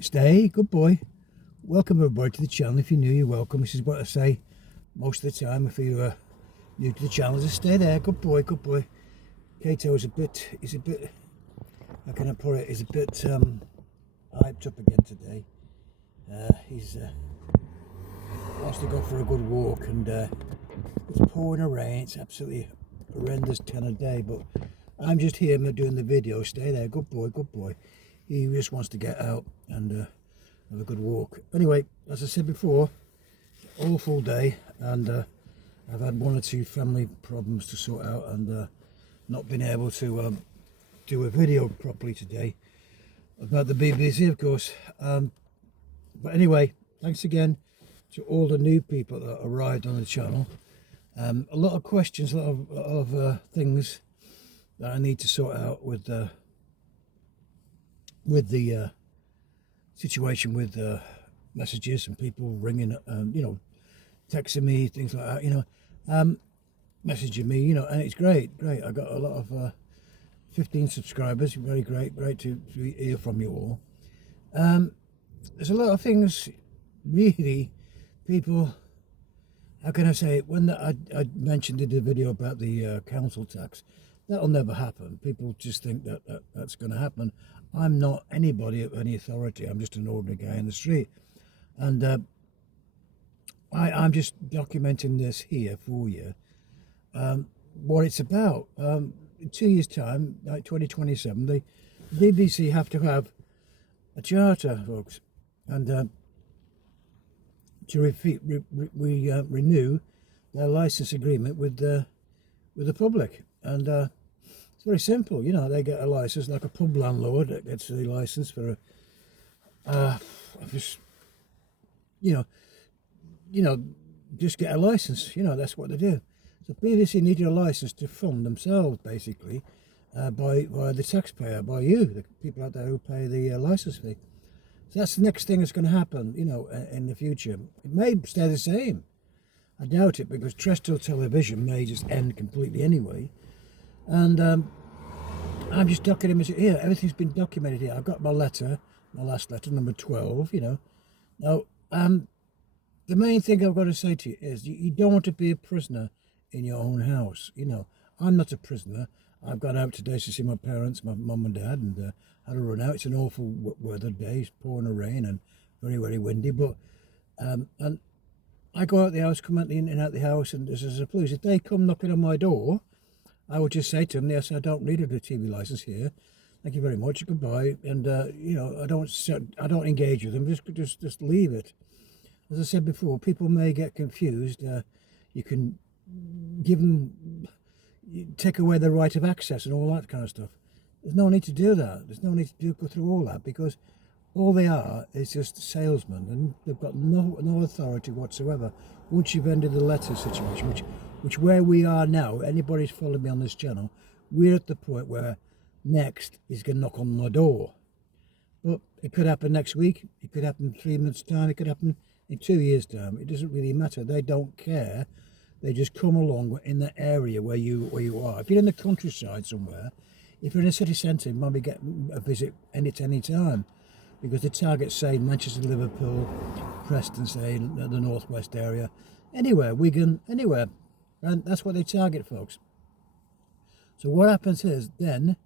Stay, good boy. Welcome everybody to the channel. If you're new, you're welcome. This is what I say most of the time. If you're new to the channel, just stay there. Good boy, good boy. Kato is a bit, how can I put it? He's a bit hyped up again today. He's wants to go for a good walk, and it's pouring a rain. It's absolutely horrendous 10 a day, but I'm just here doing the video. Stay there, good boy, good boy. He just wants to get out and have a good walk. Anyway, as I said before, awful day, and I've had one or two family problems to sort out, and not been able to do a video properly today about the BBC, of course. But anyway, thanks again to all the new people that arrived on the channel. A lot of questions, a lot of things that I need to sort out with the situation with messages and people ringing, texting me, things like that, messaging me, and it's great. I got a lot of 15 subscribers, very great to hear from you all. There's a lot of things, really, people, how can I say it, when I mentioned in the video about the council tax, that'll never happen. People just think that's going to happen. I'm not anybody of any authority. I'm just an ordinary guy in the street. And I'm just documenting this here for you, what it's about. In 2 years' time, like 2027, the BBC have to have a charter, folks, and to renew their license agreement with the public. And it's very simple, they get a license like a pub landlord that gets the license for just get a license, that's what they do. So BBC needed a license to fund themselves, basically, by the taxpayer, by you, the people out there who pay the license fee. So that's the next thing that's going to happen, in the future. It may stay the same. I doubt it, because terrestrial television may just end completely anyway. And I'm just documenting it here. Everything's been documented here. I've got my letter, my last letter, number 12, Now, the main thing I've got to say to you is you don't want to be a prisoner in your own house. I'm not a prisoner. I've gone out today to see my parents, my mum and dad, and had a run out. It's an awful weather day. It's pouring a rain and very windy. But and I go out the house, come out in and out the house, and as a police, if they come knocking on my door, I would just say to them, yes, I don't need a TV license here. Thank you very much. Goodbye. And I don't engage with them. Just leave it. As I said before, people may get confused. You can give them, take away their right of access and all that kind of stuff. There's no need to do that. There's no need to go through all that, because all they are is just salesmen, and they've got no authority whatsoever. Once you've ended the letter situation, which where we are now, anybody's followed me on this channel, we're at the point where next is going to knock on my door. But it could happen next week, it could happen in 3 months' time, it could happen in 2 years' time. It doesn't really matter. They don't care. They just come along in the area where you are. If you're in the countryside somewhere, if you're in a city centre, you might be getting a visit any time, because the targets say Manchester, Liverpool, Preston, say the northwest area, anywhere, Wigan, anywhere, and that's what they target, folks. So what happens is then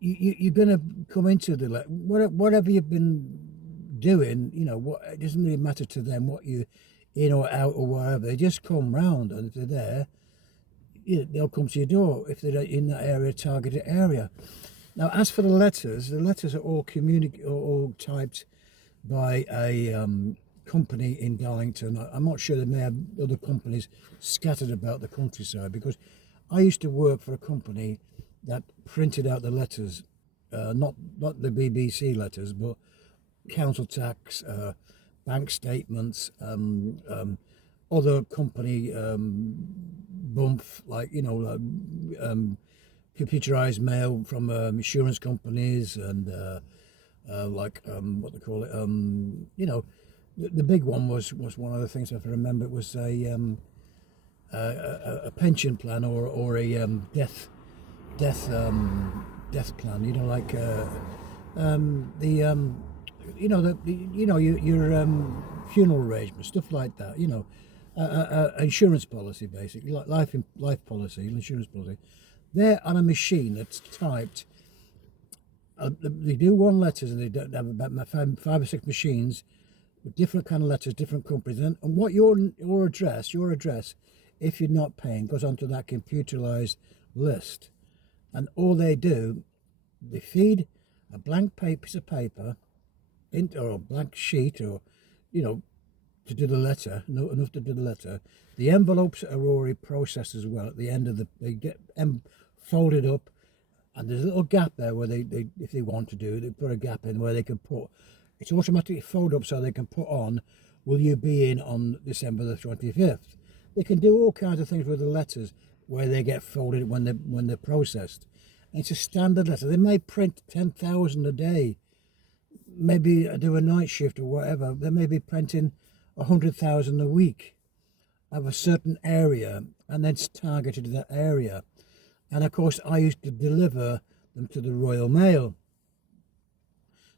you're going to come into the whatever you've been doing, it doesn't really matter to them what you in or out or wherever. They just come round, and if they're there, they'll come to your door if they're in that area, targeted area. Now, as for the letters are all typed by a company in Darlington. I'm not sure. They may have other companies scattered about the countryside, because I used to work for a company that printed out the letters, not the BBC letters, but council tax, bank statements, other company bump, like computerized mail from insurance companies, and what they call it, the big one was one of the things, if I remember, it was a pension plan or a death plan, like the you know, your funeral arrangements, stuff like that. You know, insurance policy, basically, like life policy, insurance policy. They're on a machine that's typed. They do one letters, and they don't have about five or six machines with different kind of letters, different companies, and what your address, if you're not paying, goes onto that computerized list, and all they do, they feed a blank piece of paper into, or a blank sheet, or you know, to do the letter, enough to do the letter. The envelopes are already processed as well. At the end of they get folded up, and there's a little gap there where they if they want to do, they put a gap in where they can put. It's automatically folded up so they can put on, will you be in on December the 25th? They can do all kinds of things with the letters where they get folded when they're processed. And it's a standard letter. They may print 10,000 a day, maybe do a night shift or whatever. They may be printing 100,000 a week of a certain area, and then it's targeted to that area. And of course, I used to deliver them to the Royal Mail.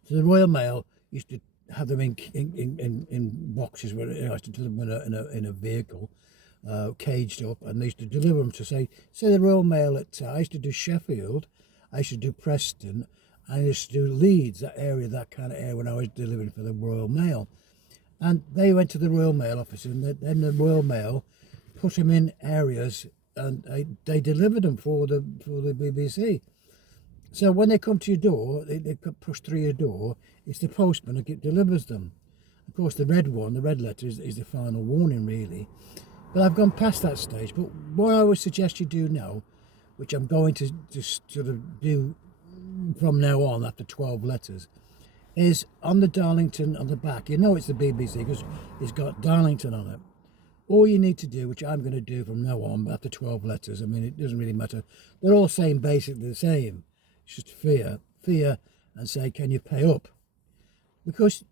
So the Royal Mail used to have them in boxes where I used to deliver them in a vehicle, caged up, and they used to deliver them to say the Royal Mail at I used to do Sheffield, I used to do Preston, I used to do Leeds, that kind of area when I was delivering for the Royal Mail. And they went to the Royal Mail office, and then the Royal Mail put them in areas, and they delivered them for the BBC. So when they come to your door, they push through your door, it's the postman that delivers them. Of course, the red letter is the final warning, really. But I've gone past that stage. But what I would suggest you do now, which I'm going to just sort of do from now on after 12 letters, is on the Darlington on the back. You know it's the BBC because it's got Darlington on it. All you need to do, which I'm going to do from now on after 12 letters, I mean, it doesn't really matter. They're all saying basically the same. It's just fear, and say, can you pay up? Because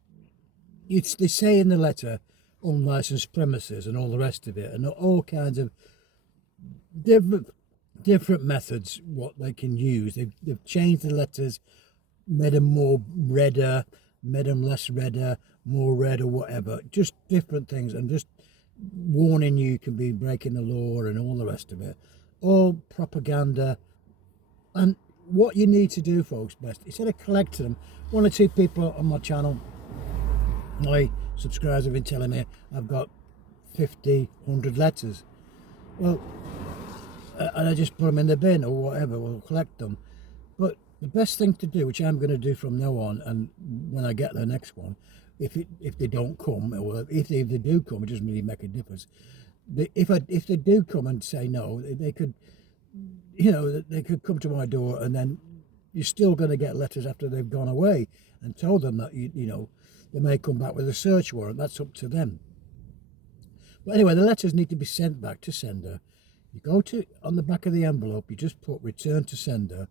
they say in the letter, unlicensed premises and all the rest of it, and all kinds of different methods what they can use. They've changed the letters, made them more redder, made them less redder, more red or whatever. Just different things, and just warning you can be breaking the law and all the rest of it. All propaganda. And what you need to do, folks, best, instead of collecting them, one or two people on my channel, my subscribers have been telling me I've got 50, 100 letters. Well, and I just put them in the bin or whatever, we'll collect them. But the best thing to do, which I'm going to do from now on, and when I get the next one, if they don't come, or if they do come, it doesn't really make a difference. If they do come and say no, they could, you know, they could come to my door, and then you're still going to get letters after they've gone away, and told them that you know they may come back with a search warrant. That's up to them. But anyway, the letters need to be sent back to sender. You go to on the back of the envelope, you just put return to sender.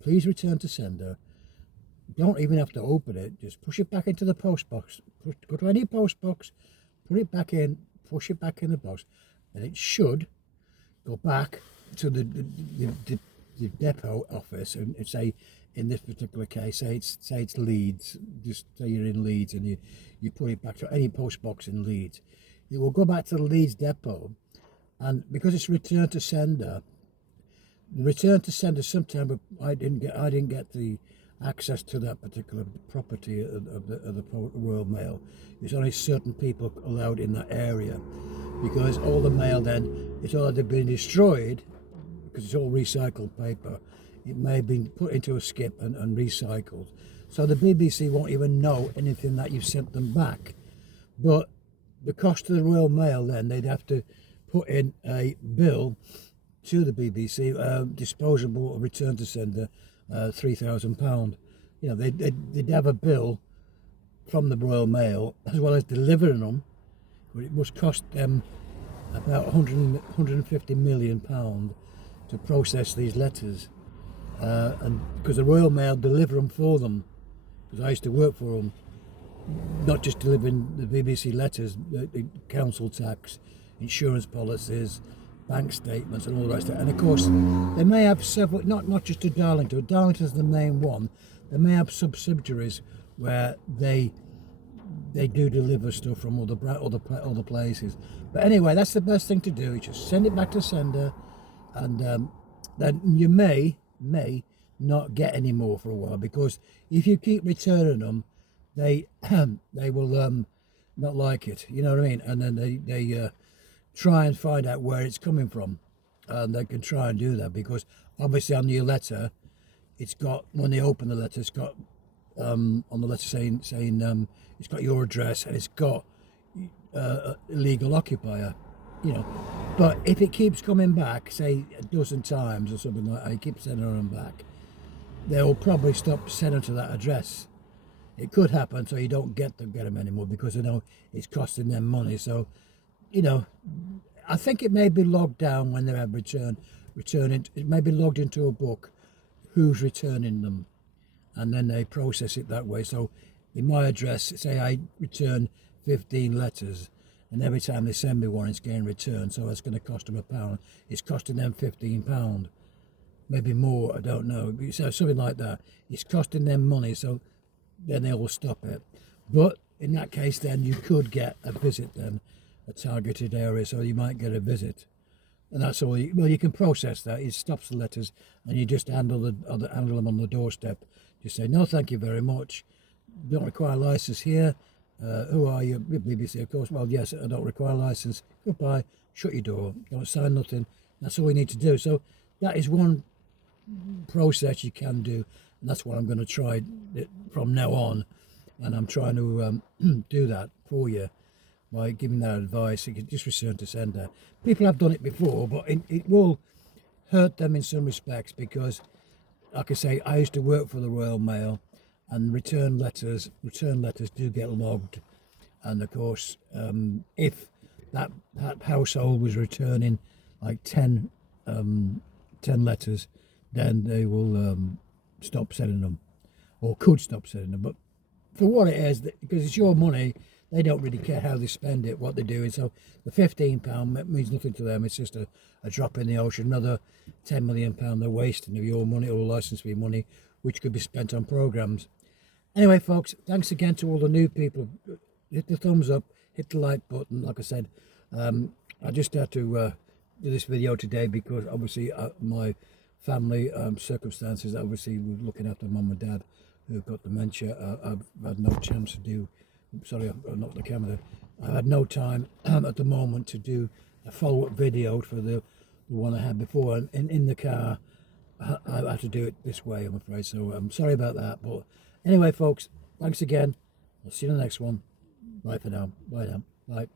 Please return to sender. You don't even have to open it. Just push it back into the post box. Go to any post box, put it back in, push it back in the post, and it should go back to the depot office and say, in this particular case, say it's Leeds. Just say you're in Leeds, and you put it back to any post box in Leeds. It will go back to the Leeds depot, and because it's return to sender. The return to sender, sometime I didn't get the access to that particular property of the Royal Mail. There's only certain people allowed in that area, because all the mail then, it's either been destroyed, because it's all recycled paper. It may have been put into a skip and recycled. So the BBC won't even know anything that you've sent them back. But the cost of the Royal Mail, then they'd have to put in a bill to the BBC, disposable return to sender, £3,000. You know, they'd have a bill from the Royal Mail as well as delivering them, but it must cost them about £150 million to process these letters, and because the Royal Mail deliver them for them, because I used to work for them, not just delivering the BBC letters, the council tax, insurance policies, bank statements and all the rest of it. And of course they may have several, not just to Darlington. Darlington's the main one. They may have subsidiaries where they do deliver stuff from other places. But anyway, that's the best thing to do. You just send it back to sender, and then you may not get any more for a while, because if you keep returning them, they they will not like it. You know what I mean? And then they try and find out where it's coming from, and they can try and do that, because obviously on your letter, it's got, when they open the letter, it's got on the letter saying it's got your address, and it's got illegal occupier, you know. But if it keeps coming back, say a dozen times or something like that, you keep sending them back, they'll probably stop sending to that address. It could happen, so you don't get them anymore, because they know it's costing them money. So, you know, I think it may be logged down when they have returning. It may be logged into a book who's returning them, and then they process it that way. So in my address, say I return 15 letters, and every time they send me one, it's getting returned. So it's going to cost them £1. It's costing them £15, maybe more, I don't know. So something like that. It's costing them money, so then they will stop it. But in that case, then you could get a visit, then a targeted area, so you might get a visit. And that's all. You can process that. It stops the letters, and you just handle them on the doorstep. Just say, no, thank you very much. Don't require a license here. Who are you? BBC, of course. Well, yes, I don't require a license. Goodbye. Shut your door. Don't sign nothing. That's all you need to do. So that is one process you can do, and that's what I'm going to try from now on. And I'm trying to do that for you by giving that advice. You can just return to sender. People have done it before, but it will hurt them in some respects, because, like I say, I used to work for the Royal Mail, and return letters do get logged. And of course, if that household was returning like 10 letters, then they will stop sending them, or could stop sending them. But for what it is, because it's your money, they don't really care how they spend it, what they're doing. So the £15 means nothing to them. It's just a drop in the ocean. Another £10 million they're wasting of your money, or license fee money, which could be spent on programs. Anyway, folks, thanks again to all the new people. Hit the thumbs up, hit the like button. Like I said, I just had to do this video today, because obviously my family circumstances, obviously we're looking after mum and dad who've got dementia. I've had no chance to do, sorry, I knocked the camera. I had no time at the moment to do a follow-up video for the one I had before, and in the car I had to do it this way, I'm afraid. So I'm sorry about that. But anyway, folks, thanks again. I'll see you in the next one. Bye for now. Bye now. Bye.